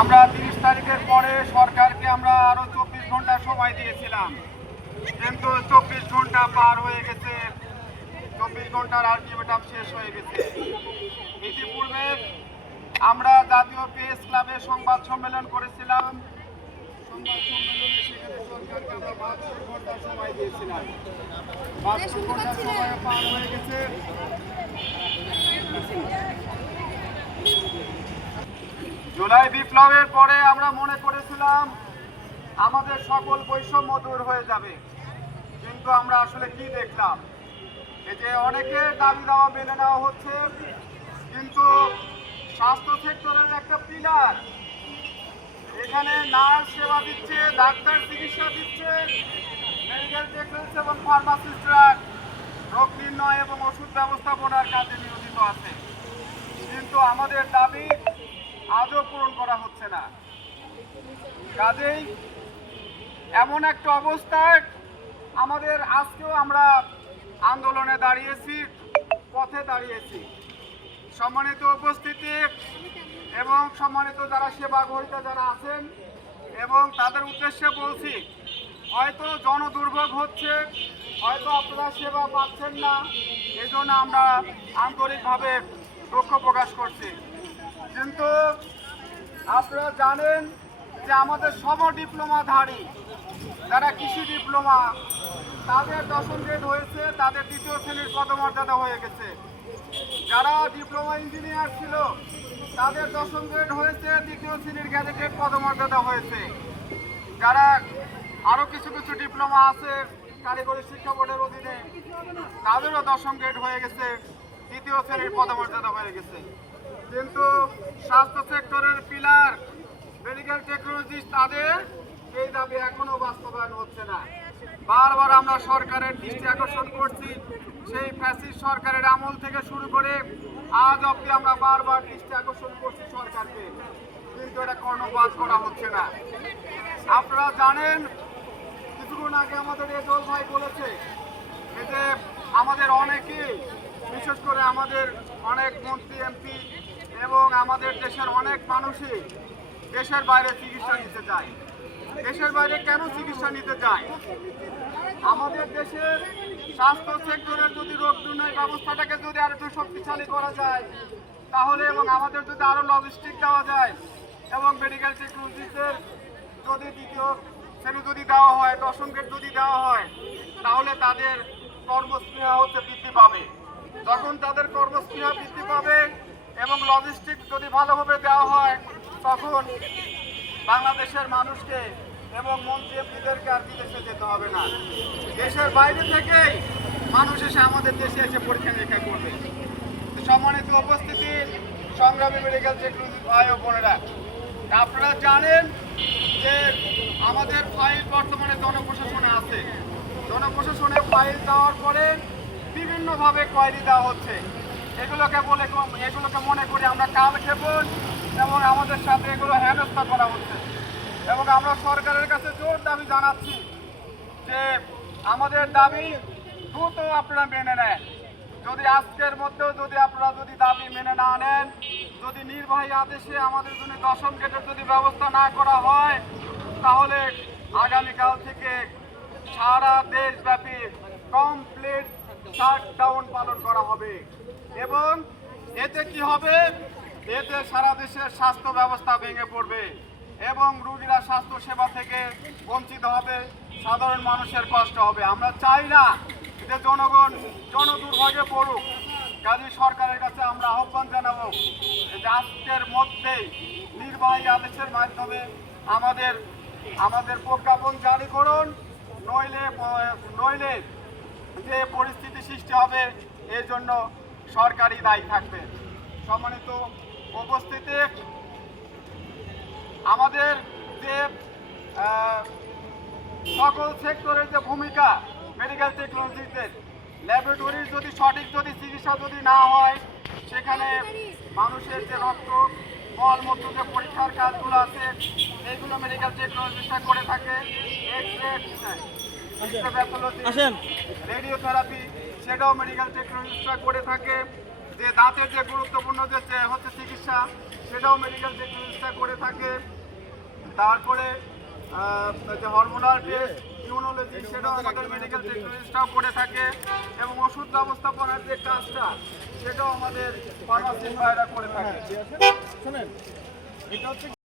আমরা 30 তারিখের পরে সরকারকে আমরা আরো 24 ঘন্টা সময় দিয়েছিলাম, কিন্তু 24 ঘন্টা পার হয়ে গেছে। 24 ঘন্টার আলটিমেটাম শেষ হয়ে গেছে। ইতিপূর্বে আমরা জাতীয় প্রেস ক্লাবে সংবাদ সম্মেলন করেছিলাম। সংবাদ সম্মেলনে সেখানে সরকারকে আমরা 72 ঘন্টা সময় দিয়েছিলাম। 72 ঘন্টা সময় পার হয়ে গেছে। জুলাই বিপ্লবের পরে আমরা মনে করেছিলাম আমাদের সকল বৈষম্য দূর হয়ে যাবে, কিন্তু আমরা আসলে কি দেখলাম? এই যে অনেকের দাবি দাওয়া মেনে নেওয়া হচ্ছে, কিন্তু স্বাস্থ্য সেক্টরের একটা পিলার, এখানে নার্স সেবা দিচ্ছে, ডাক্তার চিকিৎসা দিচ্ছে, মেডিকেল টেকনিশিয়ান এবং ফার্মাসিস্টরা রোগ নির্ণয় এবং ওষুধ ব্যবস্থাপনার কাজে নিয়োজিত আছে, কিন্তু আমাদের দাবি আজও পূরণ করা হচ্ছে না। কাজেই এমন একটা অবস্থায় আমাদের আজকেও আমরা আন্দোলনে দাঁড়িয়েছি, পথে দাঁড়িয়েছি। সম্মানিত উপস্থিতি এবং সম্মানিত যারা সেবা গ্রহীতা যারা আছেন, এবং তাদের উদ্দেশ্যে বলছি, হয়তো জনদুর্ভোগ হচ্ছে, হয়তো আপনারা সেবা পাচ্ছেন না, এই জন্য আমরা আন্তরিকভাবে দুঃখ প্রকাশ করছি। কিন্তু আপনারা জানেন যে আমাদের সম ডিপ্লোমাধারী যারা কৃষি ডিপ্লোমা, তাদের 10ম গ্রেড হয়েছে, তাদের 2য় শ্রেণীর পদমর্যাদা হয়ে গেছে। যারা ডিপ্লোমা ইঞ্জিনিয়ার ছিল, তাদের 10ম গ্রেড হয়েছে, 2য় শ্রেণীর গ্যাজেটেড পদমর্যাদা হয়েছে। যারা আরও কিছু কিছু ডিপ্লোমা আছে কারিগরি শিক্ষা বোর্ডের অধীনে, তাদেরও 10ম গ্রেড হয়ে গেছে, 2য় শ্রেণীর পদমর্যাদা হয়ে গেছে। কিন্তু স্বাস্থ্য সেক্টরের পিলার মেডিকেল টেকনোলজিস্ট, তাদের এই দাবি এখনো বাস্তবায়ন হচ্ছে না। বারবার আমরা সরকারের দৃষ্টি আকর্ষণ করছি, সেই ফ্যাসিস্ট সরকারের আমল থেকে শুরু করে আজ অবধি আমরা বারবার দৃষ্টি আকর্ষণ করছি সরকারকে, কিন্তু এটা কর্ণপাত করা হচ্ছে না। আপনারা জানেন, কিছুক্ষণ আগে আমাদের এজল ভাই বলেছে যে আমাদের অনেকেই, বিশেষ করে আমাদের অনেক মন্ত্রী এমপি এবং আমাদের দেশের অনেক মানুষই দেশের বাইরে চিকিৎসা নিতে চায়। দেশের বাইরে কেন চিকিৎসা নিতে চায়? আমাদের দেশের স্বাস্থ্য সেক্টরের যদি রোগ নির্ণয় ব্যবস্থাটাকে যদি আরো একটু শক্তিশালী করা যায়, তাহলে, এবং আমাদের যদি আরো লজিস্টিক দেওয়া যায়, এবং মেডিকেল টেকনোলজিদের যদি 2য় শ্রেণী যদি দেওয়া হয়, 10ম গ্রেড যদি দেওয়া হয়, তাহলে তাদের কর্মস্পৃহা বৃদ্ধি পাবে। যখন তাদের কর্মস্পৃহা বৃদ্ধি পাবে এবং লজিস্টিক যদি ভালোভাবে দেওয়া হয়, তখন বাংলাদেশের মানুষকে এবং মন্ত্রী এমপিদেরকে আর বিদেশে যেতে হবে না। দেশের বাইরে থেকেই মানুষ এসে আমাদের দেশে এসে পরীক্ষা নিরীক্ষা করবে। সম্মানিত উপস্থিতি, সংগ্রামী মেডিকেল টেকনোলজি ভাই ও বোনেরা, আপনারা জানেন যে আমাদের ফাইল বর্তমানে জনপ্রশাসনে আছে। জনপ্রশাসনে ফাইল দেওয়ার পরে বিভিন্নভাবে কোয়ারি দেওয়া হচ্ছে। এগুলোকে মনে করি আমরা কাল ক্ষেপণ, এবং আমাদের সাথে এগুলো হেনস্থা করা হচ্ছে। এবং আমরা সরকারের কাছে জোর দাবি জানাচ্ছি যে আমাদের দাবি দ্রুত আপনারা মেনে নেন। যদি আজকের মধ্যেও যদি আপনারা দাবি মেনে না নেন, যদি নির্বাহী আদেশে আমাদের জন্য 10ম গ্রেডের যদি ব্যবস্থা না করা হয়, তাহলে আগামীকাল থেকে সারা দেশব্যাপী কমপ্লিট শাটডাউন পালন করা হবে। এবং এতে কি হবে? এতে সারা দেশের স্বাস্থ্য ব্যবস্থা ভেঙে পড়বে এবং রোগীরা স্বাস্থ্য সেবা থেকে বঞ্চিত হবে, সাধারণ মানুষের কষ্ট হবে। আমরা চাই না যে জনগণ জনদুর্ভোগে পড়ুক। কাজী সরকারের কাছে আমরা আহ্বান জানাবো যে আজকের মধ্যেই নির্বাহী আদেশের মাধ্যমে আমাদের প্রজ্ঞাপন জারি করুন, নইলে যে পরিস্থিতি সৃষ্টি হবে এর জন্য সরকারই দায়ী থাকবে। সম্মানিত উপস্থিতি, আমাদের যে সকল সেক্টরের যে ভূমিকা, মেডিকেল টেকনোলজিতে ল্যাবরেটরির যদি সঠিক চিকিৎসা না হয়, সেখানে মানুষের যে রক্ত মলমূত্র যে পরীক্ষার কাজগুলো আছে, এইগুলো মেডিকেল টেকনোলজিস্টরা করে থাকে। রেডিওথেরাপি, সেটাও মেডিকেল টেকনোলজিস্টরা করে থাকে। যে দাঁতের যে গুরুত্বপূর্ণ যে হচ্ছে চিকিৎসা, সেটাও মেডিকেল টেকনোলজিস্টরা করে থাকে। তারপরে যে হরমোনাল টেস্ট, ইমিউনোলজি, সেটাও আমাদের মেডিকেল টেকনোলজিস্টরাও করে থাকে। এবং ওষুধ ব্যবস্থাপনার যে কাজটা, সেটাও আমাদের ফার্মাসিস্ট ভাইরা করে থাকে।